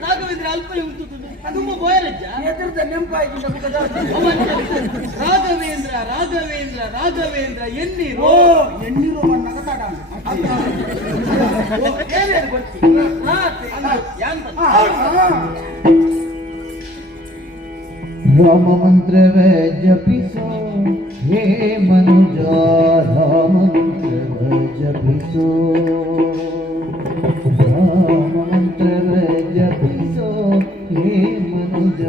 ರಾಘವೇಂದ್ರ ಅಲ್ಪ ತುಂಬ ಬೋಯರಜ್ಜ ಎದುರದ ನೆಂಪಾಯ್ತು ರಾಘವೇಂದ್ರ ರಾಘವೇಂದ್ರ ರಾಘವೇಂದ್ರ ಎನ್ನೀರು ಎಣ್ಣೀರು ನಗತಾಡ ಏನೇನು ಗೊತ್ತಿ ರಾಮ ಮಂತ್ರವೇ ಜಪಿಸೋ ಹೇ ಮನುಜ ರಾಮ ಮಂತ್ರವೇ ಜಪಿಸೋ ರಾಮ ಮಂತ್ರವೇ ಜಪಿಸೋ ಹೇ ಮನುಜ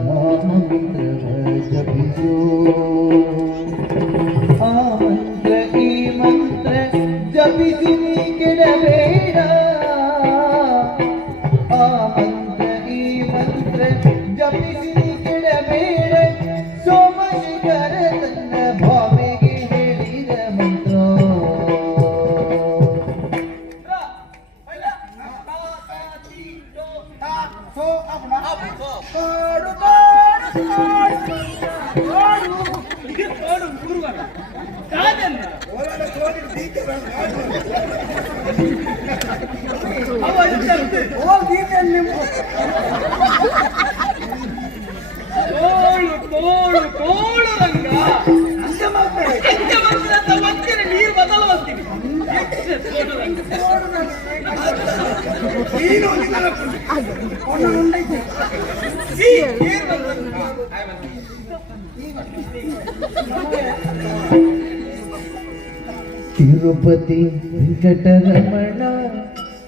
ರಾಮ ಮಂತ್ರವೇ ಜಪಿಸೋ ಆ ಮಂತ್ರ ಈ ಮಂತ್ರ ಜಪಿಸಿ ನೀ ಕೆಡಬೇಡ ಆ ಮಂತ್ರ ಈ ಮಂತ್ರ ಜಪಿಸಿ ಸೋಮಶೇಖರ ತನ್ನ ಭಾವಿಗೆ ಹೇಳಿದ ಮಂತ್ರ ತೋಳು ತೋಳು ರಂಗ ಮಂದಿರ ನೀರು ಬದಲು ಅಂತೀವಿ ತಿರುಪತಿ ವೆಂಕಟರಮಣ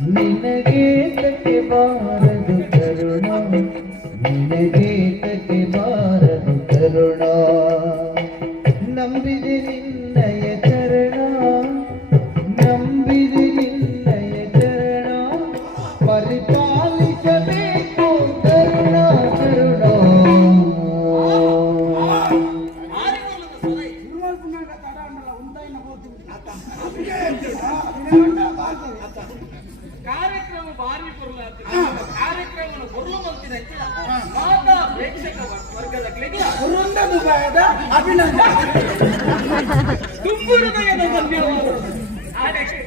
ನಿನಗೆ ತಕ್ಕೆ ಬಾರದು ಕರುಣ ನಿನಗೆ ತಕ್ಕೆ ಬಾರದು ಕರುಣ ನಂಬಿದೆ ನಿನ್ನಯ ಚರಣ ನಂಬಿದೆ ನಿನ್ನಯ ಚರಣ ಪರಿಪಾಲಿಸಬೇಕು ಕರುಣ ಕರುಣ ಕಾರ್ಯಕ್ರಮ ಭಾರಿ ಕಾರ್ಯಕ್ರಮ ಬರುವ ಮಂತಿನ ಮಾತಾ ಪ್ರೇಕ್ಷಕ ವರ್ಗದ ಅಭಿನಂದನೆ ತುಂಬು ಹೃದಯದ ಧನ್ಯವಾದ ಅದಕ್ಕೆ